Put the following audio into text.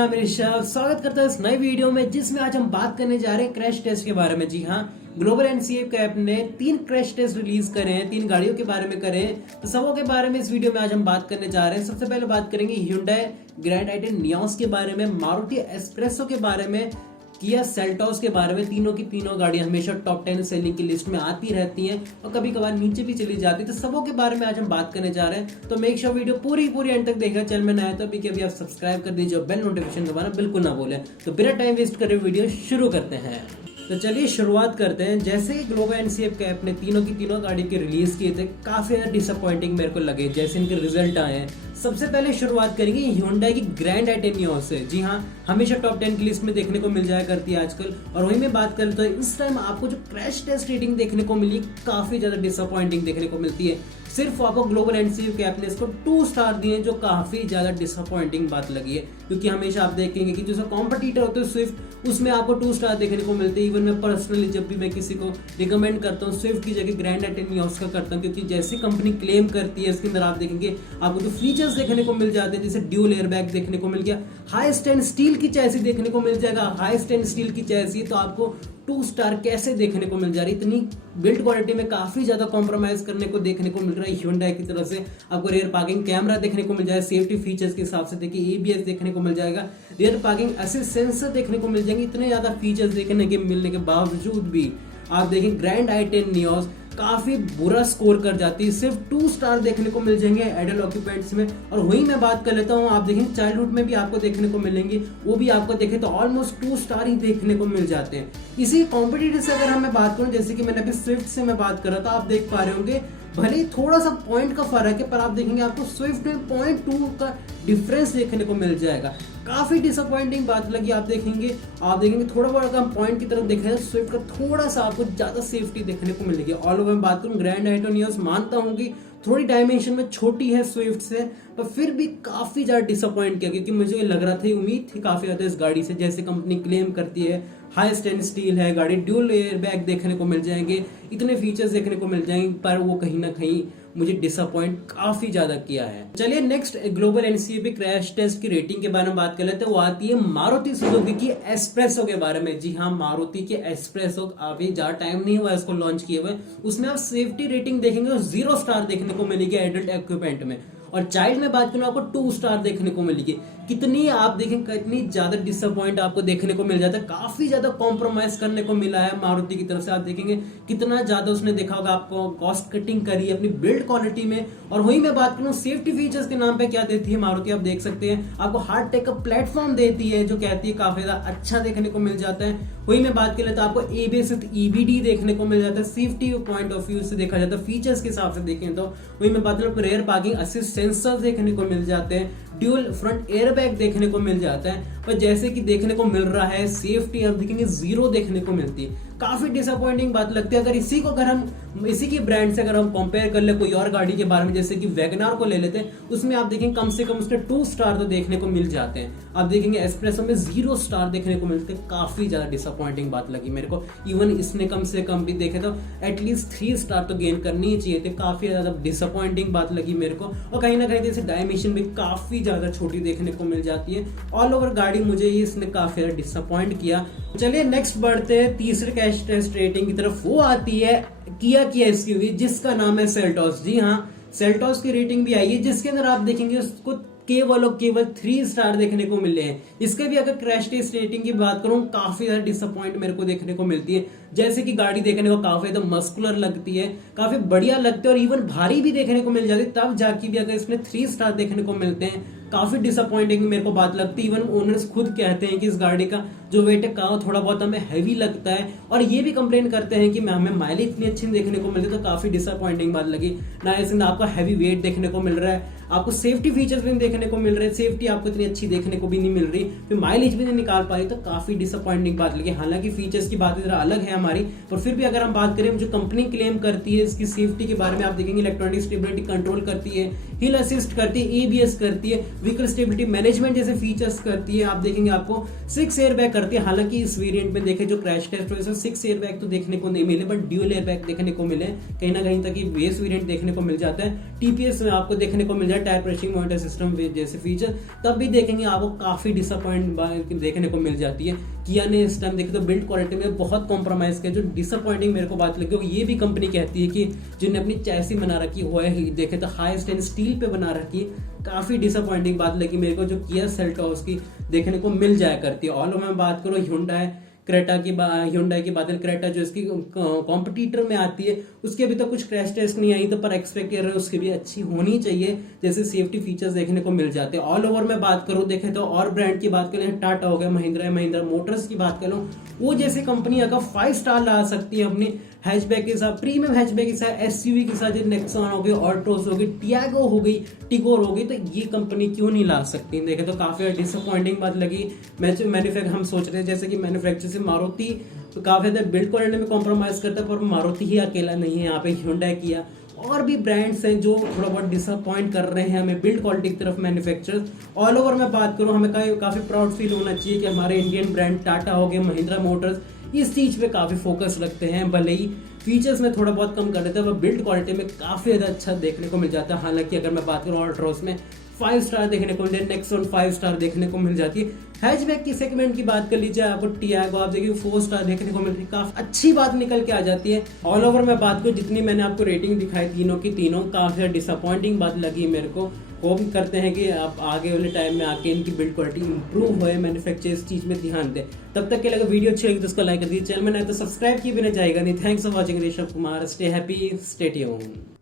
नाम है ऋषभ। स्वागत करता है इस नए वीडियो में जिसमें आज हम बात करने जा रहे हैं क्रैश टेस्ट के बारे में। जी हाँ, ग्लोबल एनसीएफ ऐप ने 3 क्रैश टेस्ट रिलीज करे हैं, 3 गाड़ियों के बारे में करे हैं। तो सबों के बारे में इस वीडियो में आज हम बात करने जा रहे हैं। सबसे पहले बात करेंगे Hyundai ग्रैंड आई10 नियोस के बारे में, मारुति एस्प्रेसो के बारे में, किया सेल्टोस के बारे में। तीनों की तीनों गाड़ियां हमेशा टॉप 10 सेलिंग की लिस्ट में आती रहती हैं और कभी कभार नीचे भी चली जाती है। तो सबों के बारे में आज हम बात करने जा रहे हैं। तो मेक श्योर वीडियो पूरी एंड तक देखा। चैनल में नया है तो अभी आप सब्सक्राइब कर दीजिए, बेल नोटिफिकेशन दबाना बिल्कुल ना भूलें। तो बिना टाइम वेस्ट करे वीडियो शुरू करते हैं। तो चलिए शुरुआत करते हैं। जैसे ही ग्लोबल एनसीएफ के ऐप ने तीनों की तीनों गाड़ी के रिलीज किए थे, काफी ज्यादा डिसअपॉइंटिंग मेरे को लगे जैसे इनके रिजल्ट आए हैं। सबसे पहले शुरुआत करेंगे Hyundai की ग्रैंड आई10 नियोस से। जी हाँ, हमेशा टॉप 10 की लिस्ट में देखने को मिल जाया करती है आजकल। और वहीं में बात करें तो इस टाइम आपको जो क्रैश टेस्ट रेटिंग देखने को मिली, काफी ज्यादा डिसअपॉइंटिंग देखने को मिलती है। सिर्फ आपको ग्लोबल एनसीएफ के ऐप ने इसको 2 स्टार दिए, जो काफी ज्यादा डिसअपॉइंटिंग बात लगी है। क्योंकि हमेशा आप देखेंगे कि जो कॉम्पिटिटर होते हैं स्विफ्ट, उसमें आपको 2 स्टार देखने को मिलते हैं। इवन मैं पर्सनली जब भी मैं किसी को रिकमेंड करता हूँ, स्विफ्ट की जगह ग्रैंड आई10 नियोस का करता हूँ। क्योंकि जैसी कंपनी क्लेम करती है, इसके अंदर आप देखेंगे आपको जो फीचर्स देखने को मिल जाते हैं, जैसे ड्यूल एयरबैग देखने को मिल गया, हाई स्टैंड स्टील की चैसी देखने को मिल जाएगा। हाई स्टैंड स्टील की चैसी तो आपको 2 स्टार कैसे देखने को मिल जा रही है? इतनी बिल्ड क्वालिटी में काफी ज्यादा कॉम्प्रोमाइज करने को देखने को मिल रहा है Hyundai की तरफ से। आपको रियर पार्किंग कैमरा देखने को मिल जाएगा, सेफ्टी फीचर्स के हिसाब से देखिए ABS देखने को मिल जाएगा, रियर पार्किंग असिस्ट सेंसर देखने को मिल जाएंगे। इतने ज्यादा फीचर्स देखने के मिलने के बावजूद भी आप देखें ग्रैंड आई10 नियोस काफी बुरा स्कोर कर जाती है। सिर्फ 2 स्टार देखने को मिल जाएंगे एडल्ट ऑक्यूपेंट्स में। और वही मैं बात कर लेता हूँ, आप देखेंगे चाइल्डहुड में भी आपको देखने को मिलेंगे, वो भी आपको देखें तो ऑलमोस्ट 2 स्टार ही देखने को मिल जाते हैं। इसी कॉम्पिटिटर से अगर हम बात करूं, जैसे कि मैंने अभी स्विफ्ट से मैं बात कर रहा था, आप देख पा रहे होंगे भले ही थोड़ा सा पॉइंट का फर्क है, पर आप देखेंगे आपको स्विफ्ट में 0.2 का डिफरेंस देखने को मिल जाएगा। काफी डिसअपॉइंटिंग बात लगी। आप देखेंगे थोड़ा बड़ा कम पॉइंट की तरफ देखें, स्विफ्ट का थोड़ा सा आपको ज्यादा सेफ्टी देखने को मिलेगी। ऑल ओवर बात करूं ग्रैंड आई10 नियोस, मानता हूं कि थोड़ी डायमेंशन में छोटी है स्विफ्ट से, पर फिर भी काफी ज्यादा डिसअपॉइंट किया। क्योंकि मुझे लग रहा था, उम्मीद थी काफी ज्यादा इस गाड़ी से, जैसे कंपनी क्लेम करती है हाई स्टैंड स्टील है गाड़ी, ड्यूल एयर बैग देखने को मिल जाएंगे, इतने फीचर्स देखने को मिल जाएंगे, पर वो कहीं ना कहीं मुझे डिसअपॉइंट काफी ज्यादा किया है। चलिए next global NCAP crash test की रेटिंग के बारे में बात कर लेते हैं। वो आती है मारुति सुजुकी की एस्प्रेसो के बारे में। जी हाँ, मारुति के एस्प्रेसो अभी ज्यादा टाइम नहीं हुआ इसको लॉन्च किए हुए। उसमें आप सेफ्टी रेटिंग देखेंगे 0 स्टार देखने को मिलेगी एडल्ट इक्विपमेंट में, और चाइल्ड में बात करूं आपको 2 स्टार देखने को मिलेगी। कितनी आप देखें कितनी ज्यादा डिसअपॉइंट आपको देखने को मिल जाता है। काफी ज्यादा कॉम्प्रोमाइज करने को मिला है मारुति की तरफ से। आप देखेंगे कितना ज्यादा उसने देखा होगा, आपको कॉस्ट कटिंग करी है अपनी बिल्ड क्वालिटी में। और वही मैं बात करूं सेफ्टी फीचर्स के नाम पे क्या देती है मारुति, आप देख सकते हैं आपको हार्ड टेक का प्लेटफॉर्म देती है, जो कहती है काफी ज्यादा अच्छा देखने को मिल जाता है। वही मैं बात कर लेता आपको ABS EBD देखने को मिल जाता है। सेफ्टी पॉइंट ऑफ व्यू से देखा जाता है, फीचर्स के हिसाब से देखें तो वही मैं बात करूं रेयर पार्किंग असिस्ट सेंसर देखने को मिल जाते हैं, ड्यूल फ्रंट एयरबैग देखने को मिल जाता है। पर जैसे कि देखने को मिल रहा है सेफ्टी अब देखेंगे 0 देखने को मिलती है। काफी डिसअपॉइंटिंग बात लगती है। अगर हम इसी की ब्रांड से अगर हम कंपेयर कर ले कोई और गाड़ी के बारे में, जैसे कि वैगनार को ले लेते हैं, उसमें आप देखेंगे कम से कम उसके 2 स्टार तो देखने को मिल जाते हैं। आप देखेंगे एस्प्रेसो में 0 स्टार देखने को मिलते हैं। काफी ज्यादा डिसअपॉइंटिंग बात लगी मेरे को। इवन इसने कम से कम भी देखे तो एटलीस्ट 3 स्टार तो गेन करनी ही चाहिए थे। काफी ज्यादा डिसअपॉइंटिंग बात लगी मेरे को। और कहीं ना कहीं जैसे डायमेंशन भी काफी ज्यादा छोटी देखने को मिल जाती है। ऑल ओवर गाड़ी मुझे इसने काफी ज्यादा डिसअपॉइंट किया। चलिए नेक्स्ट बढ़ते हैं तीसरे क्रैश टेस्ट रेटिंग की तरफ। वो आती है किया की एसयूवी जिसका नाम है सेल्टोस। जी हाँ, सेल्टोस की रेटिंग भी आई है, जिसके अंदर आप देखेंगे उसको केवल और केवल 3 स्टार देखने को मिले हैं। इसके भी अगर क्रैश टेस्ट रेटिंग की बात करूं, काफी ज्यादा डिसअपॉइंट मेरे को देखने को मिलती है। जैसे कि गाड़ी देखने को काफी ज्यादा मस्कुलर लगती है, काफी बढ़िया लगती है, और इवन भारी भी देखने को मिल जाती है। तब जाके भी अगर इसमें 3 स्टार देखने को मिलते हैं, काफी डिसअपॉइंटिंग मेरे को बात लगती है। इवन ओनर्स खुद कहते हैं कि इस गाड़ी का जो वेट है थोड़ा बहुत हमें हैवी लगता है, और ये भी कंप्लेन करते हैं कि हमें माइलेज इतनी अच्छी देखने को मिलती है। तो काफी डिसअपॉइंटिंग बात लगी ना। इसमें आपको हैवी वेट देखने को मिल रहा है, आपको सेफ्टी फीचर्स भी देखने को मिल रहे हैं, सेफ्टी आपको इतनी अच्छी देखने को भी नहीं मिल रही, फिर माइलेज भी नहीं निकाल पा रही। तो काफी डिसअपॉइंटिंग बात लगी। हालांकि फीचर्स की बात जरा अलग है हमारी, पर फिर भी अगर हम बात करें जो कंपनी क्लेम करती है इसकी सेफ्टी के बारे में, आप देखेंगे इलेक्ट्रॉनिक स्टेबिलिटी कंट्रोल करती है, हिल असिस्ट करती है, ABS करती है, व्हीकल स्टेबिलिटी मैनेजमेंट जैसे फीचर्स करती है। आप देखेंगे आपको 6 एयर बैग करती है। हालांकि इस वेरिएंट में देखें जो क्रैश टेस्ट हुए 6 एयर बैग तो देखने को नहीं मिले, बट ड्यूल एयर बैग देखने को मिले। कहीं ना कहीं तक बेस वेरिएंट देखने को मिल जाता है। TPS में आपको देखने को मिल जाए है टायर प्रेशरिंग मॉनिटर सिस्टम जैसे फीचर, तब भी देखेंगे आपको काफी डिसअपॉइंट देखने को मिल जाती है। किया ने इस टाइम देखे तो बिल्ड क्वालिटी में बहुत कॉम्प्रोमाइज किया। जो डिसअपॉइंटिंग मेरे को बात लगी वो ये भी कंपनी कहती है कि जिन्हें अपनी चैसी बना रखी हुआ है देखे तो हाई स्टैंड स्टील पे बना रखी है, काफी डिसअपॉइंटिंग बात लगी मेरे को जो किया सेल्टोस की देखने को मिल जाया करती है। ऑल मैं बात करूँ Hyundai की बात करें, क्रेटा जो इसकी कॉम्पिटिटर में आती है उसके अभी तो कुछ क्रैश टेस्ट नहीं आई, तो पर एक्सपेक्ट कर रहे हैं उसकी भी अच्छी होनी चाहिए, जैसे सेफ्टी फीचर्स देखने को मिल जाते हैं। ऑल ओवर में बात करूं देखें तो और ब्रांड की बात करें, टाटा हो गया, महिंद्रा मोटर्स की बात करूं, वो जैसी कंपनी अगर 5 स्टार ला सकती है अपनी हैचबैक के साथ, प्रीमियम हैचबैक के साथ, एसयूवी के साथ, नेक्सॉन हो गई, ऑल्टोस हो गई, टियागो हो गई, टिगोर हो गई, तो ये कंपनी क्यों नहीं ला सकती। देखे तो काफी डिसअपॉइंटिंग बात लगी। मैन्युफैक्चर हम सोच रहे हैं जैसे कि मैन्युफैक्चर से मारुति तो काफी ज्यादा बिल्ड क्वालिटी में कॉम्प्रोमाइज करता है, पर मारुति ही अकेला नहीं है, यहाँ पे Hyundai किया और भी ब्रांड्स हैं जो थोड़ा बहुत डिसअपॉइंट कर रहे हैं हमें बिल्ड क्वालिटी की तरफ मैन्युफैक्चर। ऑल ओवर में बात करूं हमें काफी प्राउड फील होना चाहिए कि हमारे इंडियन ब्रांड टाटा हो गए, महिंद्रा मोटर्स इस चीज पे काफी फोकस रखते हैं, भले ही फीचर्स में थोड़ा बहुत कम कर देते हैं पर बिल्ड क्वालिटी में काफी ज्यादा अच्छा देखने को मिल जाता है। हालांकि अगर मैं बात करूं ऑल्ट्रोस में 5 स्टार देखने को मिलते हैं, नेक्सॉन 5 स्टार देखने को मिल जाती है। हैचबैक की सेगमेंट की बात कर लीजिए, आपको टियागो आप देखिए 4 स्टार देखने को मिल रही है, काफी अच्छी बात निकल के आ जाती है। ऑल ओवर मैं बात करूं जितनी मैंने आपको रेटिंग दिखाई तीनों की तीनों काफी डिसअपॉइंटिंग बात लगी मेरे को। होप करते हैं कि आप आगे वाले टाइम में आके इनकी बिल्ड क्वालिटी इंप्रूव होए, मैन्युफैक्चर इस चीज में ध्यान दे। तब तक के लिए अगर वीडियो अच्छी लगी तो उसको लाइक कर दीजिए, चैनल में नए तो सब्सक्राइब किए बिना जाएगा नहीं। Thanks for watching, Rishabh Kumar, stay happy, stay tuned.